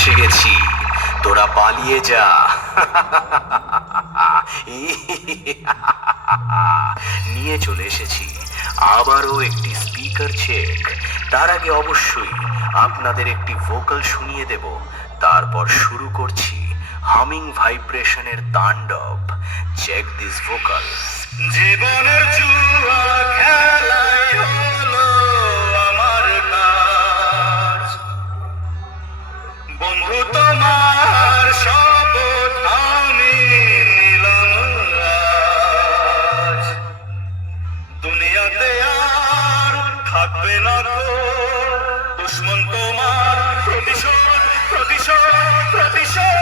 এসে গেছি, তোরা পালিয়ে যা। নিয়ে চলে এসেছি আবারও একটি স্পিকার চেক। তার আগে অবশ্যই আপনাদের একটি ভোকাল শুনিয়ে দেব, তারপর শুরু করছি হামিং ভাইব্রেশনের তাণ্ডব। Check this vocal. জীবনের জুয়া খেলাই হলো আমার কাজ, বন্ধু তোমার শপথ আমি নিলাম আজ। দুনিয়াতে আর থাকবে না তো দুশ্মন তোমার, প্রতিশোধ প্রতিশোধ প্রতিশোধ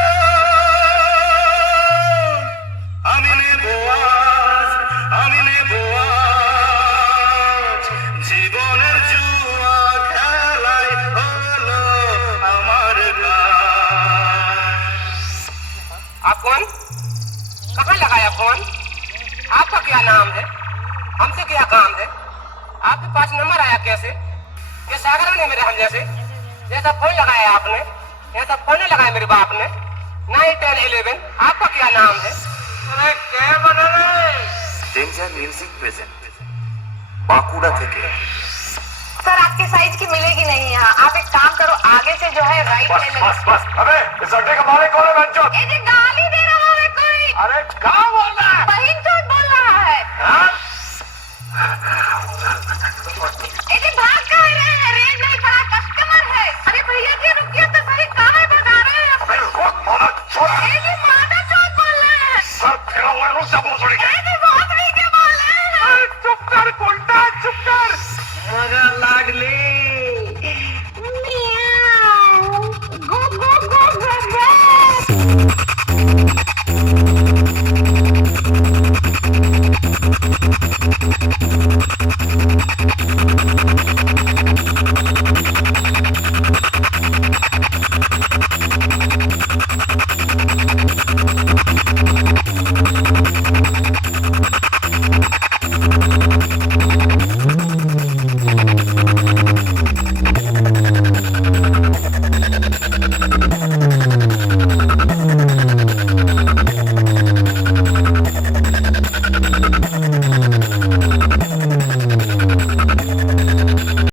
আমি নেব আজ, আমি নেব আজ। জীবনের জুয়া খেলাই হলো আমার কাজ। आप कौन? कहाँ लगाया फोन? आपका क्या नाम है? हमसे क्या काम है? आपके पास नंबर आया कैसे? ये सागरों ने मेरे हम जैसे जैसा फोन लगाया आपने, ऐसा फोन नहीं लगाया मेरे बाप ने। 9, 10, 11 आपका क्या नाम है? अरे क्या बना रहे? डेंजर म्यूजिक प्रेजेंट बांकुड़ा থেকে। सर आपके साइज की मिलेगी नहीं यहाँ। आप एक काम करो, आगे से जो है राइट ले लो। बस अबे इस अड्डे का मालिक कौन है बच्चों? ये जो गाली दे रहा है कोई, अरे क्या बोल रहा है? बहिन चोट बोल रहा है। हाँ? ये जो भाग कर रहे हैं, रेड नहीं